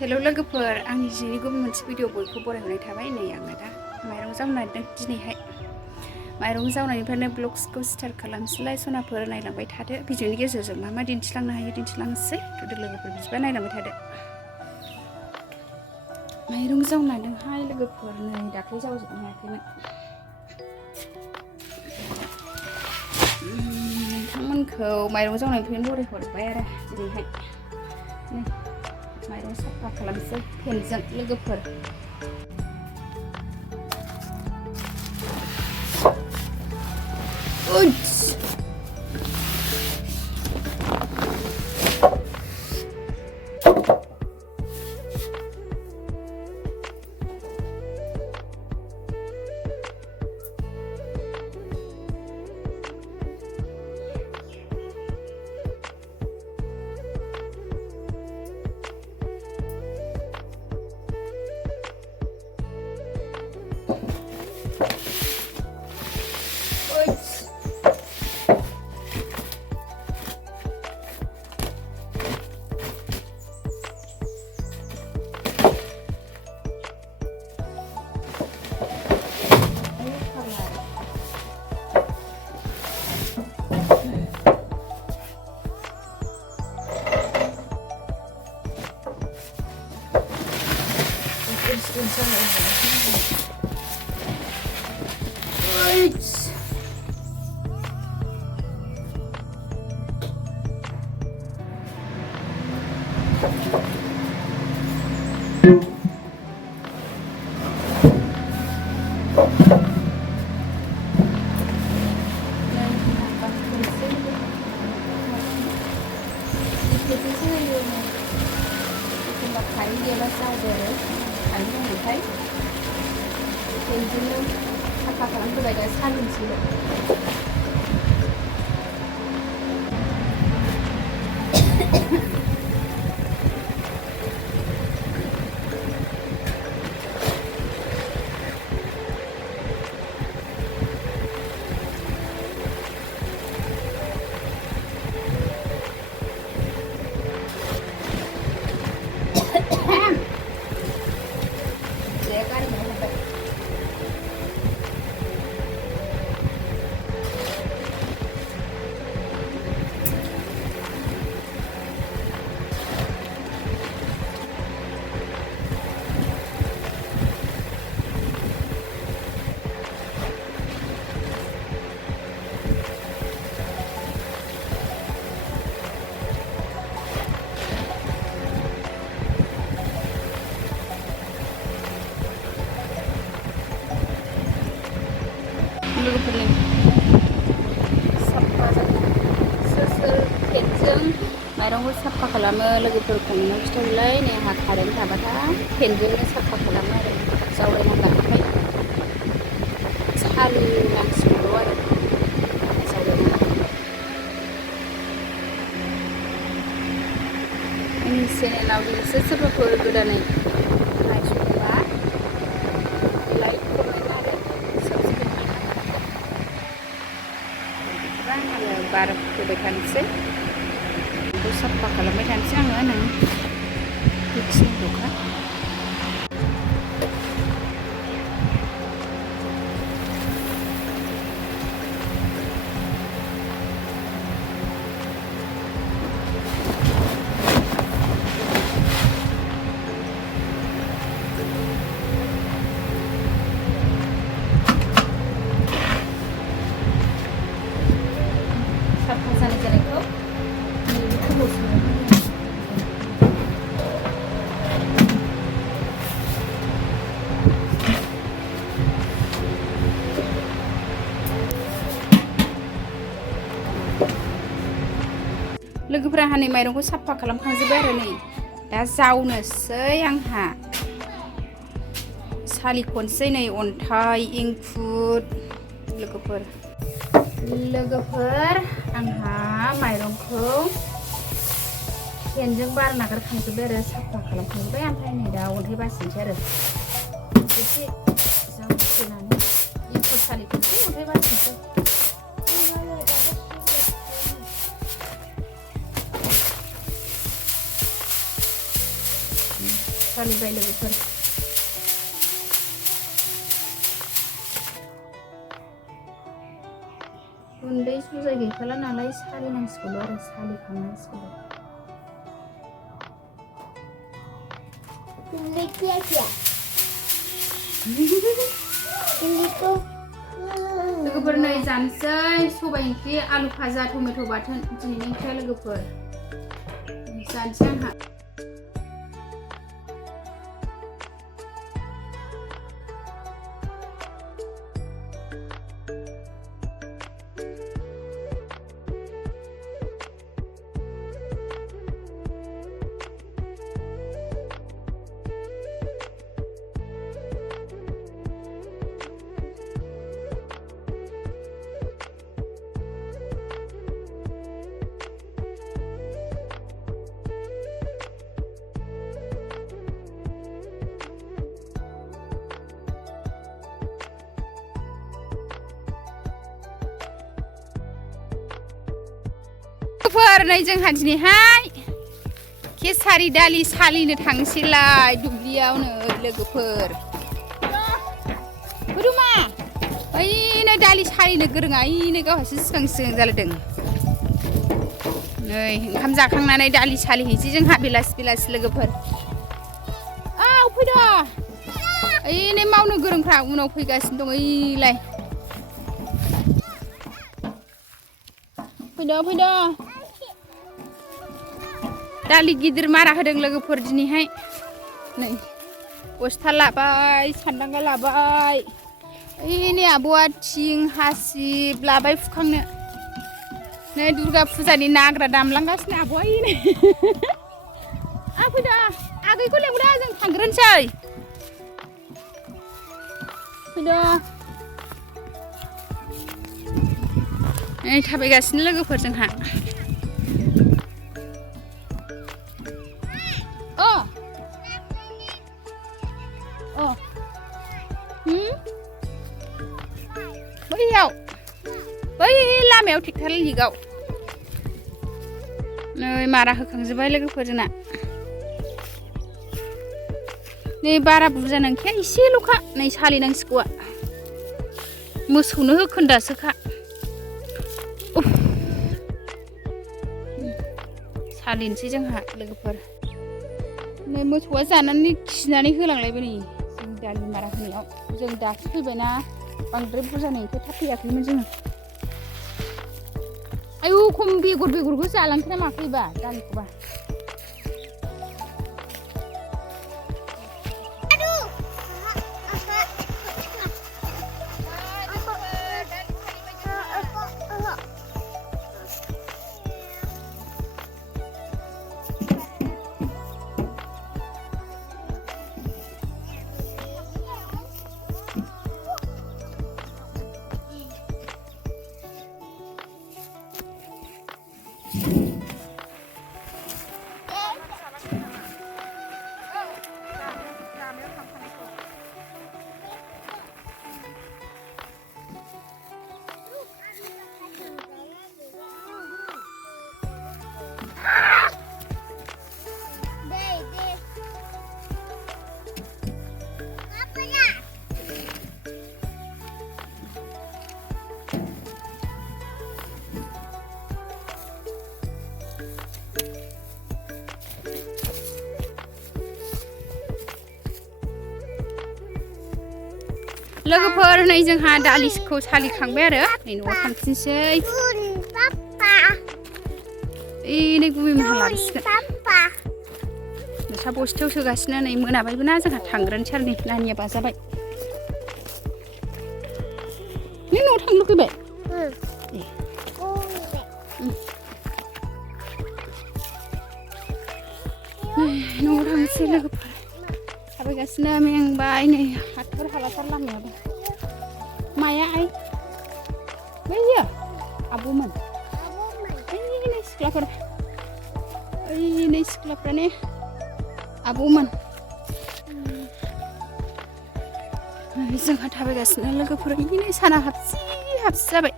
हेल' लोगोफोर आंनि जिनि गुबुन मोनसे भिडिअ बयखौ बरायहरनाय थाबाय। नै आङो दा माइरं जावनायदों दिनैहाय माइरं जावनायनिफ्रायनो ब्लग्सखौ स्टार्ट खालामसैलाय। सनाफोर नायलांबाय थादो, भिडिअनि गेजेरजों मा मा दिन्थिलांनो हायो दिन्थिलांसै। लोगोफोर बिदिबा नायलांबाय थादो। माइरं जावनायदोंहाय लोगोफोर, नै दाख्लै जावजोबनो हायाखैमोन। नोंथांमोनखौ माइरं जावनायनिफ्रायनो बरायहरबाय आरो दिनैहाय। नै माइरं साफा खालामसै फेनजों लोगोफोर। खारै गैयाबा जादो आरो खारै दंमोनथाय बेजोंनो साफा खालामहोबाय दा सालिनोसैल'। लोगोफोरनि साफा सोर सोर फेनजों माइरंखौ साफा खालामो लोगोफोरखौ नोंनाव खिथाहरलाय। नै आंहा कारेन्ट थाबाथाय फेनजोंनो साफा खालामो आरो जावलायनांगौखाय सालिनांसिगौल' आरो जावलायनांगौ। आंनि चेनेलाव नोंसोर सोरबाफोर गोदानै नायसनोबा लाइक कमेन्ट आरो आङो बार होबाय थानोसै, बेखौ साफा खालामबाय थानोसै आङो। नों बेखिनिल'खा। साफा जानाय जानायखौ लोगोफोरा आंहा नै माइरंखौ साफा खालामखांजोब्बाय आरो नै दा जावनोसै आंहा सालिखनसै। नै अन्थाइ इंखुर लोगोफोर आंहा माइरंखौ फेनजों बार नागारखांजोब्बाय आरो साफा खालामखांजोब्बाय। ओमफ्राय नै दा अन्थाइ बासिनोसै आरो एसे जावस्रोनानै इंखुर सालिखनसै, अन्थाइ बासिनोसै। सालिबाय लोगोफोर गुन्दै सुजाय गैखाला नालाय सालिनांसिगौल' आरो सालिखांनांसिगौल' लोगोफोर नै जानोसै सबाइ ओंख्रि आलु भाजा टमेट' बाथोन दिनैनि ओंख्रिया लोगोफोर जानोसै आंहा नै जोंहा दिनैहाय केसारि दालि सालिनो थांसैलाय दुब्लियाव नै लोगोफोर रुमा ओइनो दालि सालिनो गोरोङा ओइनो गावहासो सिगां सिगां जालायदों नै ओंखाम जाखांनानै दालि सालिहैनोसै जोंहा बेलासि बेलासि लोगोफोर फैद' ओइनो मावनो गोरोंफ्रा उनाव फैगासिनो दं ओइलाय फैद' दालि गिदिर मारा होदों लोगोफोर दिनैहाय नै बस्था लाबाय सान्दांगा लाबाय ओइनै आब'आ थिं हासिब लाबाय फुखांनो नै दुर्गा फुजानि नाग्रा दामलांगासिनो आब'आ ओइनै फैद' आगैखौ लेंहरदो जों थांग्रोनोसै फैद' नै थाबायगासिनो लोगोफोर जोंहा बैयाव बै लामायाव ट्रेक्टर लिगाव नै मारा होखांजोब्बाय लोगोफोर जोंना नै बारा बुरजा नंखाया एसेल'खा नै सालिनांसिगौआ मोसौनो होखोन्दासोखा सालिनोसै जोंहा लोगोफोर नै मोसौआ जानानै खिनानै होलांलायबाय नै जों दालि मारा होनायाव जों दासो फैबायना बांद्राय बुरजा नैखौ थाब फैयाखैमोन जोङो आयु खम बेगरखौ जालांखोना माखैबा दालिखौबा लोगोफोर नै जोंहा दालिखौ सालिखांबाय आरो नै न'आव थांफिनसै नै गुबैमोनहा लाबोसिगोन नोंसा बस्थायाव सोगासिनो नै मोनाबायबो ना जोंहा थांग्रोनोसै आरो नै नानिया बाजाबाय नों न'आव थांनो लुगैबाय न'आव थांसै लोगोफोर थाबायगासिनो मेंबाय नै हाथर हालाथार लामायाबो माया आइ बैयो आब'मोन ओइ सिख्लाफोर ओइ सिख्लाफ्रा ने आब'मोन जोंहा थाबायगासिनो लोगोफोर साना हाबसि हाबसि जाबाय